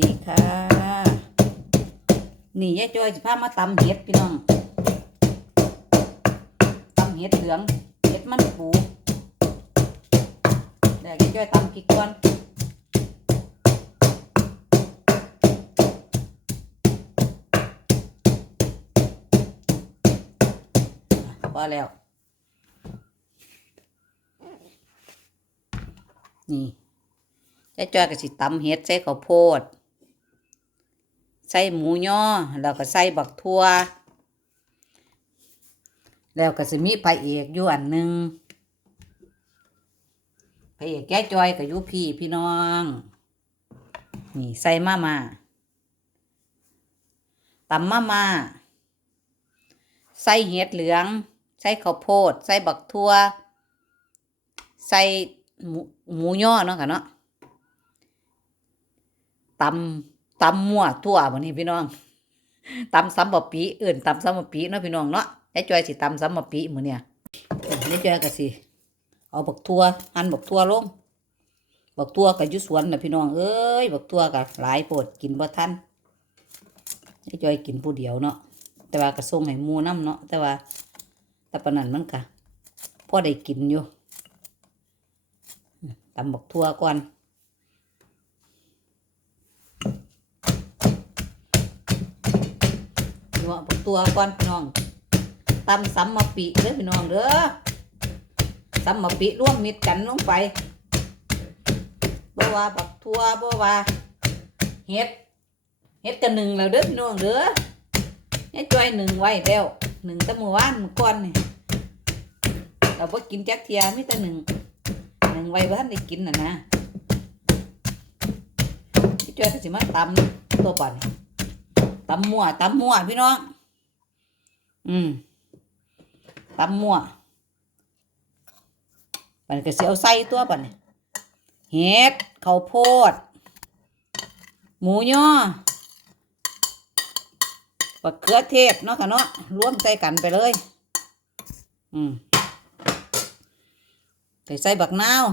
ดีค่ะ นี่ยายจอยสิพามาตำเห็ดพี่น้องตำเห็ดเหลืองเห็ดมันปูเดี๋ยวยายจอยตำพริกก่อนพอแล้ว นี่ยายจอยก็สิตำเห็ดใส่ข้าวโพด ใส่หมูย่อแล้วก็ใส่บักทั่ว แล้วก็สิมีพระเอกอยู่อันหนึ่งพระเอกแก้จอยกับยุพี่พี่น้อง นี่ใส่มามาตำมามาใส่เห็ดเหลือง ใส่ข้าวโพด ใส่บักทั่ว ใส่หมูหมูย่อเนาะค่ะเนาะตำ ตำมั่วทั่ววันนี้พี่น้องตำซ้ำบะปีเอื่นตำซ้ำบะปีเนาะพี่น้องเนาะยายจอยสิตำซ้ำบะปีมื้อเนี่ยยายจอยก็สิเอาบักทั่วหั่นบักทั่วลงบักทั่วก็อยู่สวนน่ะพี่น้องเอ้ยบักทั่วก็หลายโพดกินบ่ทันยายจอยกินผู้เดียวเนาะแต่ว่าก็ส่งให้หมู่นํเนาะแต่ว่าแต่ปานนั้นมันก็พอได้กินอยู่ตำบักทั่วก่อน นัวบักตัวก่อนพี่น้องตำสัมมะปิเด้อพี่น้องเด้อสัมมะปิร่วมมิตรกันลงไปบ่ว่าบักทั่วบ่ว่าเฮ็ดเฮ็ดกันหนึ่งแล้วเด้อพี่น้องเด้อเนี่ยจอยหนึ่งไว้แล้วหนึ่งตะมือวานมื้อก่อนนี่เราบ่กินจักเทียมีแต่หนึ่งหนึ่งไว้บ้านได้กินน่ะนะพี่จ้อยก็สิมาตำตัวป่าน ตำมั่วตำมั่วพี่น้อง อืมตำมั่วปันก็สิเอาใส่ตัวปันนี่เห็ดข้าวโพด หมูย่อบักเขือเทศเนาะค่ะเนาะรวมใส่กันไปเลย อืมใส่ใส่บักนาว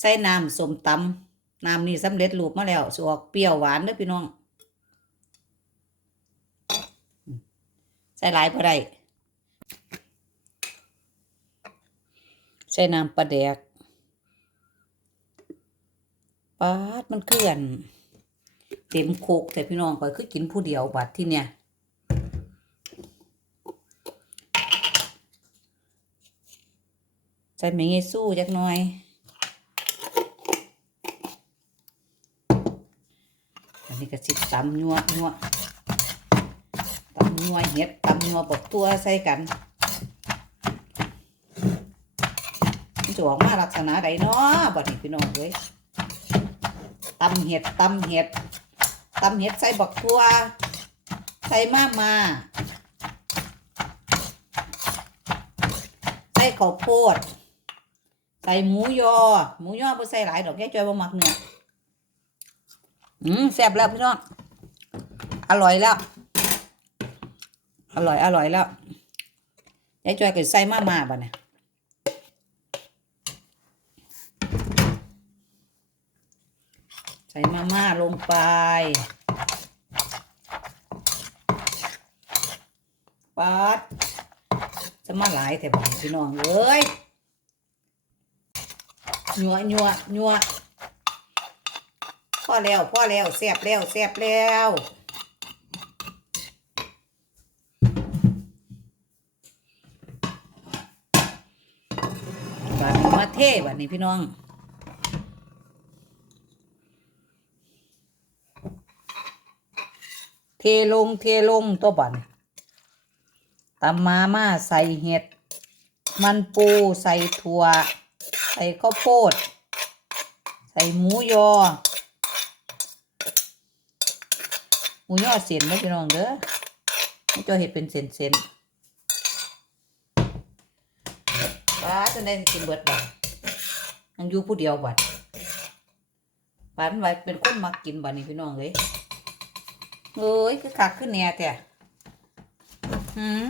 ใส่น้ำสมตำน้ำนี่สำเร็จรูปมาแล้วสิออกเปรี้ยวหวานเด้อพี่น้อง ใส่หลายพอได้ใส่น้ำปลาแดกปาดมันเคลื่อน เต็มโคกแต่พี่น้องก็คือกินผู้เดียวบัดที่เนี่ยใส่แมงสู้จักหน่อย อั นี่ก็สิตำนัวนัวตำนัวเห็ดตำนัวบกตัวใส่กันมันจะออกมาลักษณะใดเนาะบัดนี้พี่น้องเว้ยตำเห็ดตำเห็ดตำเห็ดใส่บักตัวใส่มามาใส่ข้าวโพด ใส่หมูยอ หมูยอบ่ใส่หลายดอกแค่จอยบ่มักเนื้อ อืมแซ่บแล้วพี่น้อง อร่อยแล้ว อร่อยอร่อยแล้วยายจอยก็ใส่มามาบ่เนี่ยใส่มาม่าลงไป ปัดจะมาหลายแต่บ่พี่น้องเอ้ย ยัวยัวยัว พ่อแล้วพ่อแล้วแซ่บแล้วแซ่บแล้วบาดนี้มาเทบัดนี้พี่น้องเทลงเทลงตัวบันตำมาม่าใส่เห็ด มันปูใส่ถั่ว ใส่ข้าวโพด ใส่หมูยอ หมูยอดเส้นไหมพี่น้องเด้อไม่จอเห็ดเป็นเส้นเส้นป้าจะได้กินเบิดบัดยังอยู่ผู้เดียวบัดป้าเป็นไว้เป็นคนมักกินบัดนี่พี่น้องเลยเอ้ยคือคักขึ้นแน่แท้หืม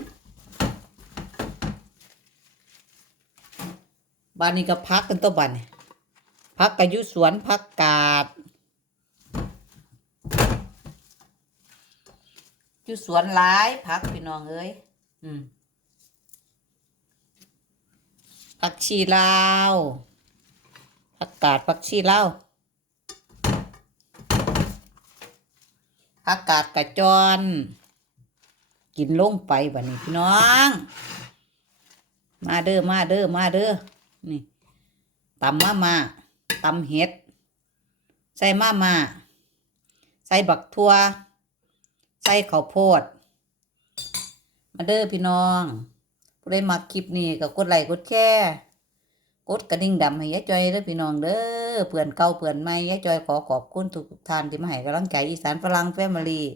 บ้านนี้ก็พักกันตัวบ้านนี่พักกะยุสวนพักกาด อยู่สวนหลายพักพี่น้องเอ้ยอืมผักชีลาวผักกาดผักชีลาวผักกาดกระจร กินลงไปบัดนี้พี่น้อง มาเด้อมาเด้อมาเด้อนี่ตำมามาตำเห็ด ใส่มามาใส่บักทั่ว ส่ข้าวโพด มาเด้อพี่น้อง ผู้ใดมักคลิปนี้ก็กดไลค์กดแชร์กดกระดิ่งดำให้ยายจอยเด้อพี่น้องเด้อเพื่อนเก่าเพื่อนใหม่ยายจอยขอขอบคุณทุกท่านที่มาให้กำลังใจอีสานฝรั่งแฟมิลี่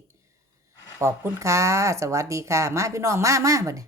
ขอบคุณค่ะ สวัสดีค่ะ มาพี่น้องมามาบัดนี้